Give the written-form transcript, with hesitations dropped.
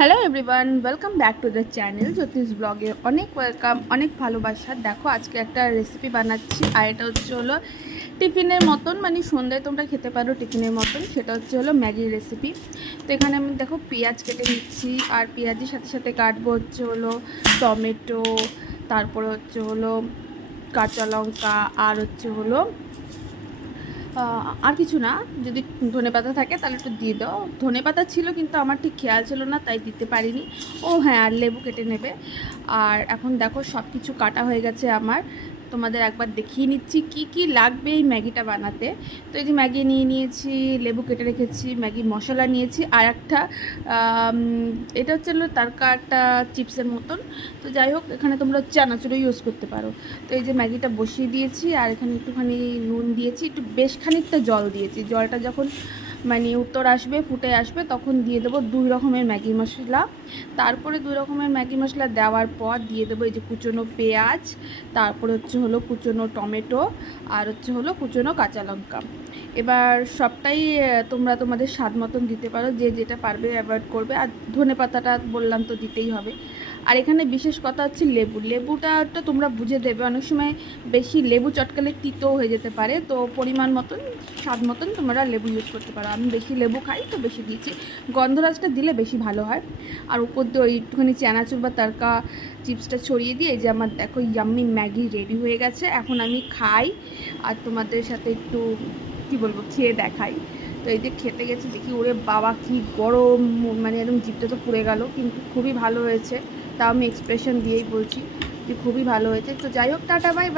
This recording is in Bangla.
Hello everyone, welcome back to the channel জ্যোতিষ ব্লগে। অনেক ওয়েলকাম, অনেক ভালোবাসা। দেখো আজকে একটা রেসিপি বানাচ্ছি, আর এটা হলো টিফিনের মতন, মানে সন্ধ্যায় তোমরা খেতে পারো টিফিনের মতন। সেটা হলো ম্যাগির রেসিপি। তো এখানে আমি দেখো পেঁয়াজ কেটে নিচ্ছি, আর পেঁয়াজের সাথে সাথে কাটবো হলো টমেটো, তারপরে হলো কাঁচা লঙ্কা, আর হলো আর কিছু না। যদি ধনেপাতা থাকে তাহলে একটু দিয়ে দাও। ধনেপাতা ছিল কিন্তু আমার ঠিক খেয়াল ছিল না, তাই দিতে পারিনি। ও হ্যাঁ, আর লেবু কেটে নেবে। আর এখন দেখো সব কিছু কাটা হয়ে গেছে আমার। তোমাদের একবার দেখিয়ে নিচ্ছি কি কি লাগবে এই ম্যাগিটা বানাতে। তো এই যে ম্যাগি নিয়ে নিয়েছি, লেবু কেটে রেখেছি, ম্যাগি মশলা নিয়েছি, আর একটা এটা হলো তারকা একটা চিপসের মতন। তো যাই হোক, এখানে তোমরা চানাচুরও ইউজ করতে পারো। তো এই যে ম্যাগিটা বসিয়ে দিয়েছি, আর এখানে একটুখানি নুন দিয়েছি, একটু বেশ খানিকটা জল দিয়েছি। জলটা যখন মানে উত্তর আসবে, ফুটে আসবে, তখন দিয়ে দেবো 2 রকমের ম্যাগি মশলা। তারপরে 2 রকমের ম্যাগি মশলা দেওয়ার পর দিয়ে দেবো এই যে কুচনো পেঁয়াজ, তারপরে হলো কুচনো টমেটো, আর হলো কুচনো কাঁচা লঙ্কা। এবার সবটাই তোমরা তোমাদের স্বাদ মতন দিতে পারো, যে যেটা পারবে অ্যাভয়েড করবে। আর ধনেপাতাটা বললাম তো দিতেই হবে। আর এখানে বিশেষ কথা হচ্ছে লেবুটা তোমরা বুঝে দেবে। অনেক সময় বেশি লেবু চটকালে তিতো হয়ে যেতে পারে, তো পরিমাণ মতন স্বাদ মতন তোমরা লেবু ইউজ করতে পারো। আমি বেশি লেবু খাই তো বেশি দিয়েছি। গন্ধরাজটা দিলে বেশি ভালো হয়। আর উপর দিয়ে ওই একটুখানি চানাচুর বা তারকা চিপসটা ছড়িয়ে দিয়ে যে আমার দেখো ইয়াম্মি ম্যাগি রেডি হয়ে গেছে। এখন আমি খাই আর তোমাদের সাথে একটু কী বলবো, খেয়ে দেখাই। তো এই যে খেতে গেছে, দেখি ওরে বাবা কি গরম, মানে একদম জিভটা তো পুড়ে গেল, কিন্তু খুবই ভালো হয়েছে। তাও আমি এক্সপ্রেশন দিয়েই বলছি যে খুবই ভালো হয়েছে। তো যাই হোক, টাটা বাই বাই।